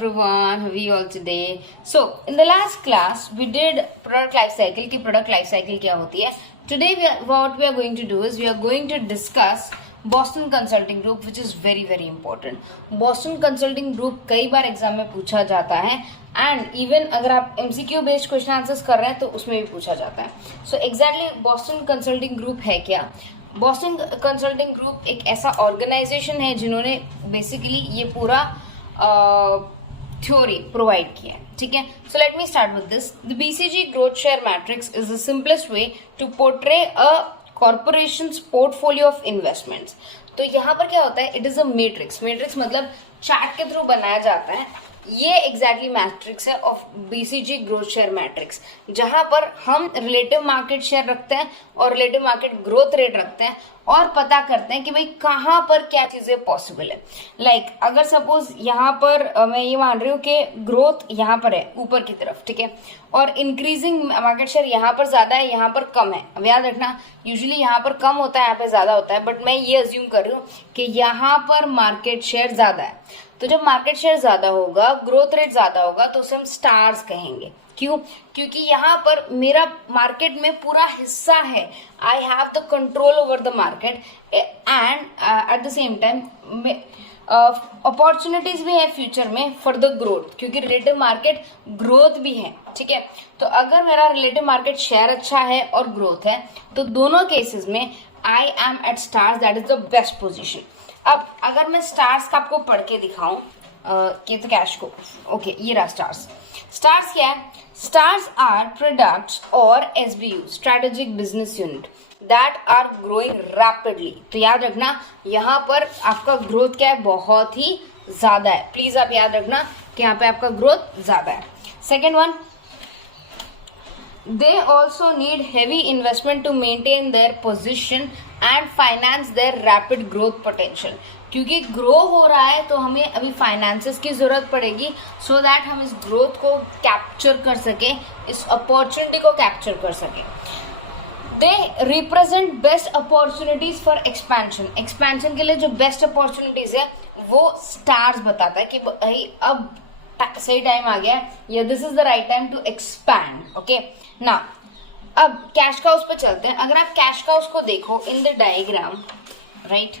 everyone, how are you all today? So in the last class we did product life cycle की product life cycle क्या होती है. Today what we are going to do is we are going to discuss Boston Consulting Group, which is very very important. Boston Consulting Group कई बार exam में पूछा जाता है and even अगर आप MCQ बेस्ड क्वेश्चन आंसर्स कर रहे हैं तो उसमें भी पूछा जाता है. So exactly Boston consulting group है क्या? बॉस्टन कंसल्टिंग ग्रुप एक ऐसा ऑर्गेनाइजेशन है जिन्होंने बेसिकली ये पूरा थ्योरी प्रोवाइड किया है. ठीक है, so let me start with this. The BCG growth share matrix is the simplest way to portray a corporation's portfolio of investments. तो यहाँ पर क्या होता है, it is a matrix. Matrix मतलब चार्ट के थ्रू बनाया जाता है. ये एग्जैक्टली मैट्रिक्स है of BCG growth share matrix, जहां पर हम रिलेटिव मार्केट शेयर रखते हैं और रिलेटिव मार्केट ग्रोथ रेट रखते हैं और पता करते हैं कि भाई कहाँ पर क्या चीजें पॉसिबल है. लाइक अगर सपोज यहाँ पर मैं ये मान रही हूँ कि ग्रोथ यहाँ पर है ऊपर की तरफ, ठीक है, और इंक्रीजिंग मार्केट शेयर यहाँ पर ज्यादा है, यहाँ पर कम है. अब याद रखना यूजुअली यहाँ पर कम होता है, यहाँ पे ज्यादा होता है, बट मैं ये अज्यूम कर रही हूँ कि यहाँ पर मार्केट शेयर ज्यादा है. तो जब मार्केट शेयर ज्यादा होगा, ग्रोथ रेट ज्यादा होगा, तो उसे हम स्टार्स कहेंगे. क्यों? क्योंकि यहाँ पर मेरा मार्केट में पूरा हिस्सा है. I have the control over the market and at the same time opportunities भी है फ्यूचर में फॉर द ग्रोथ, क्योंकि रिलेटिव मार्केट ग्रोथ भी है. ठीक है, तो अगर मेरा रिलेटिव मार्केट शेयर अच्छा है और ग्रोथ है तो दोनों केसेस में I am at stars, that is the best position. अब अगर मैं स्टार्स का आपको पढ़ के दिखाऊं कि तो कैश को, ओके, ये रहा स्टार्स. स्टार्स क्या है? स्टार्स आर प्रोडक्ट्स और SBU, strategic business unit, that are growing rapidly. तो याद रखना यहाँ पर आपका ग्रोथ क्या है, बहुत ही ज्यादा है. प्लीज आप याद रखना कि यहाँ पे आपका ग्रोथ ज्यादा है. Second one, they also need heavy investment to maintain their position and finance their rapid growth potential. क्योंकि ग्रो हो रहा है तो हमें अभी फाइनेंसेस की जरूरत पड़ेगी सो दैट हम इस ग्रोथ को कैप्चर कर सके, इस अपॉर्चुनिटी को कैप्चर कर सके. They represent best opportunities for expansion. Expansion के लिए जो बेस्ट अपॉर्चुनिटीज है वो स्टार्स बताता है कि भाई अब सही टाइम आ गया है, या this is the right time to expand. Okay ना, अब कैश काउस पे चलते हैं. अगर आप कैश काउस को देखो इन द डायग्राम, राइट,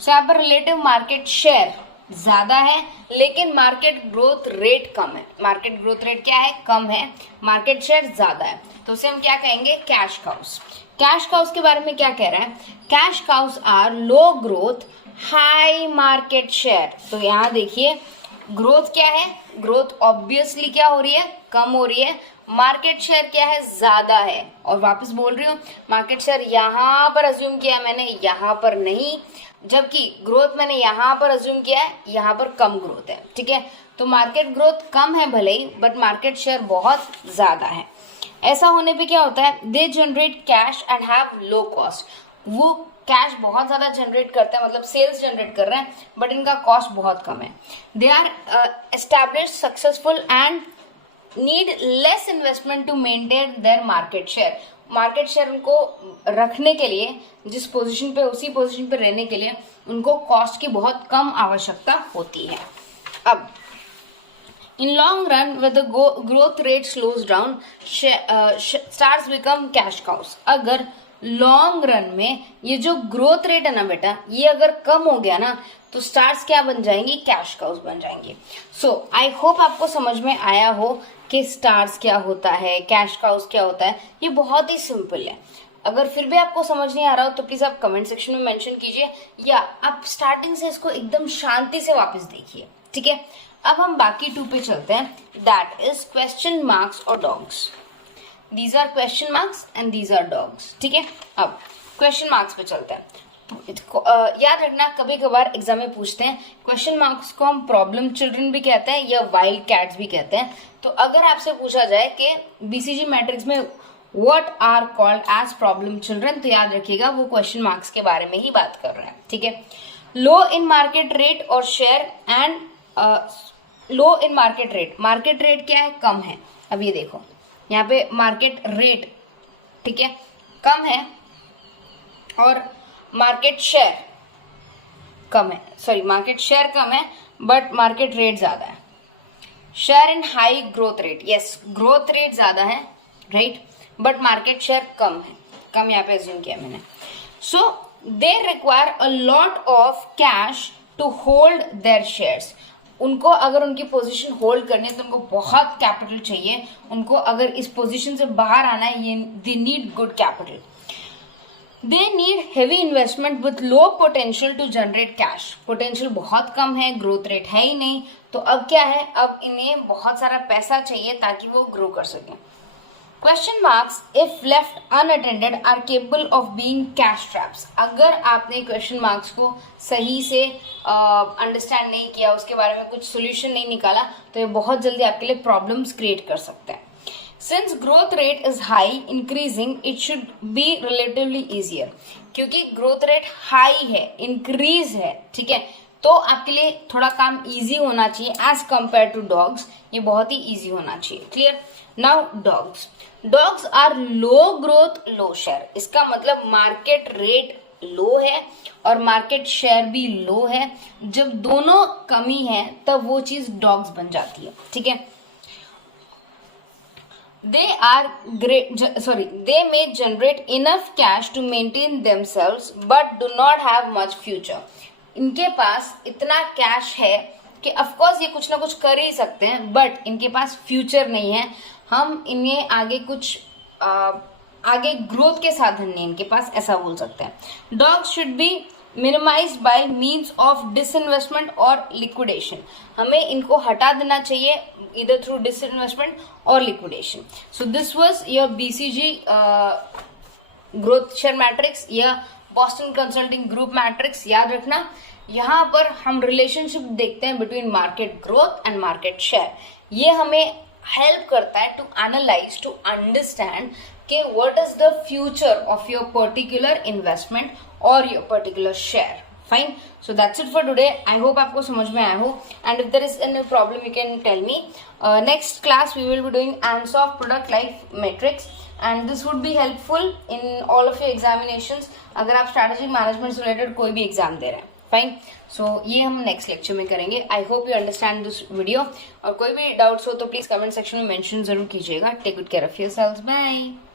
सो यहाँ पर रिलेटिव मार्केट शेयर ज्यादा है लेकिन मार्केट ग्रोथ रेट कम है. मार्केट ग्रोथ रेट क्या है? कम है. मार्केट शेयर ज्यादा है, तो उसे हम क्या कहेंगे? Cash cows. कैश काउस के बारे में क्या कह रहा है? Cash cows are low growth high market share. तो यहाँ देखिए ग्रोथ क्या है? ग्रोथ ऑब्वियसली क्या हो रही है? कम हो रही है. मार्केट शेयर क्या है? ज्यादा है. और वापस बोल रही हूँ, मार्केट शेयर यहाँ पर अज्यूम किया है मैंने, यहाँ पर नहीं, जबकि ग्रोथ मैंने यहाँ पर अज्यूम किया है, यहाँ पर कम ग्रोथ है. ठीक है, तो मार्केट ग्रोथ कम है भले ही, बट मार्केट शेयर बहुत ज्यादा है. ऐसा होने पे क्या होता है? They generate cash and have low cost. वो कैश बहुत ज्यादा जनरेट करते हैं, मतलब सेल्स जनरेट कर रहे हैं, बट इनका कॉस्ट बहुत कम है. They are established successful and need less investment to maintain their market share. Market share उनको रखने के लिए, जिस पोजीशन पे, उसी पोजीशन पे रहने के लिए उनको कॉस्ट की बहुत कम आवश्यकता होती है. अब in long run with the growth rate slows down, stars become cash cows. अगर लॉन्ग रन में ये जो ग्रोथ रेट है ना बेटा, ये अगर कम हो गया ना तो स्टार्स क्या बन जाएंगी? कैश काउस बन जाएंगे. सो आई होप आपको समझ में आया हो कि स्टार्स क्या होता है, कैश काउस क्या होता है. ये बहुत ही सिंपल है. अगर फिर भी आपको समझ नहीं आ रहा हो तो प्लीज आप कमेंट सेक्शन में मेंशन कीजिए, या आप स्टार्टिंग से इसको एकदम शांति से वापस देखिए. ठीक है, अब हम बाकी 2 पे चलते हैं, दैट इज क्वेश्चन मार्क्स और dogs. These are question marks and these are dogs. ठीक है, अब क्वेश्चन मार्क्स पे चलते हैं. याद रखना कभी कभार एग्जाम में पूछते हैं क्वेश्चन मार्क्स को हम प्रॉब्लम चिल्ड्रन भी कहते हैं या वाइल्ड कैट्स भी कहते हैं. तो अगर आपसे पूछा जाए कि BCG मैट्रिक्स में what are called as problem children, तो याद रखिएगा वो क्वेश्चन मार्क्स के बारे में ही बात कर रहे हैं. ठीक है, लो इन मार्केट रेट और share and low in market rate. Market rate क्या है? कम है. अब ये देखो यहाँ पे मार्केट रेट, ठीक है, कम है और मार्केट शेयर कम है. सॉरी, मार्केट शेयर कम है बट मार्केट रेट ज्यादा है. Share in high growth rate, yes growth rate ज्यादा है राइट, बट मार्केट शेयर कम है, कम यहाँ पे अज्यूम किया मैंने. So they require a lot of cash to hold their shares. उनको अगर उनकी पोजीशन होल्ड करनी है तो उनको बहुत कैपिटल चाहिए. उनको अगर इस पोजीशन से बाहर आना है, ये they need good capital. They need heavy investment with low potential to generate cash. Potential बहुत कम है, ग्रोथ रेट है ही नहीं, तो अब क्या है, अब इन्हें बहुत सारा पैसा चाहिए ताकि वो ग्रो कर सकें. Question marks if left unattended are capable of being cash traps. अगर आपने क्वेश्चन मार्क्स को सही से अंडरस्टैंड नहीं किया, उसके बारे में कुछ सोल्यूशन नहीं निकाला, तो ये बहुत जल्दी आपके लिए प्रॉब्लम्स क्रिएट कर सकते हैं. Since growth rate is high, increasing it should be relatively easier. क्योंकि ग्रोथ रेट हाई है, इंक्रीज है, ठीक है, तो आपके लिए थोड़ा काम इजी होना चाहिए एज कंपेयर टू डॉग्स. ये बहुत ही इजी होना चाहिए. Clear. Now dogs are low growth low share. इसका मतलब मार्केट रेट लो है और मार्केट शेयर भी लो है. जब दोनों कमी है तब वो चीज डॉग्स बन जाती है. ठीक है. They may generate enough cash to maintain themselves but do not have much future. इनके पास इतना कैश है कि ऑफकोर्स ये कुछ ना कुछ कर ही सकते हैं, बट इनके पास फ्यूचर नहीं है. हम इन्हें आगे कुछ आगे ग्रोथ के साधन नहीं इनके पास, ऐसा बोल सकते हैं. Dogs should be minimised bye means of disinvestment और लिक्विडेशन. हमें इनको हटा देना चाहिए either through disinvestment or liquidation. So this was your BCG growth share matrix या Boston Consulting Group matrix. याद रखना, यहाँ पर हम रिलेशनशिप देखते हैं between market growth and market share. ये हमें हेल्प करता है टू एनालाइज, टू अंडरस्टैंड कि what is the future of your particular investment और your particular share. Fine. So that's it for today. I hope आपको समझ में आया हो. And if there is any problem, you can tell me. Next class we will be doing ANSOF product life matrix, and this would be helpful in all of your examinations. अगर आप strategic management से related कोई भी exam दे रहे हैं. Fine. So ये हम next lecture में करेंगे. I hope you understand this video. और कोई भी doubts हो तो please comment section में mention जरूर कीजिएगा. Take good care of yourselves. Bye.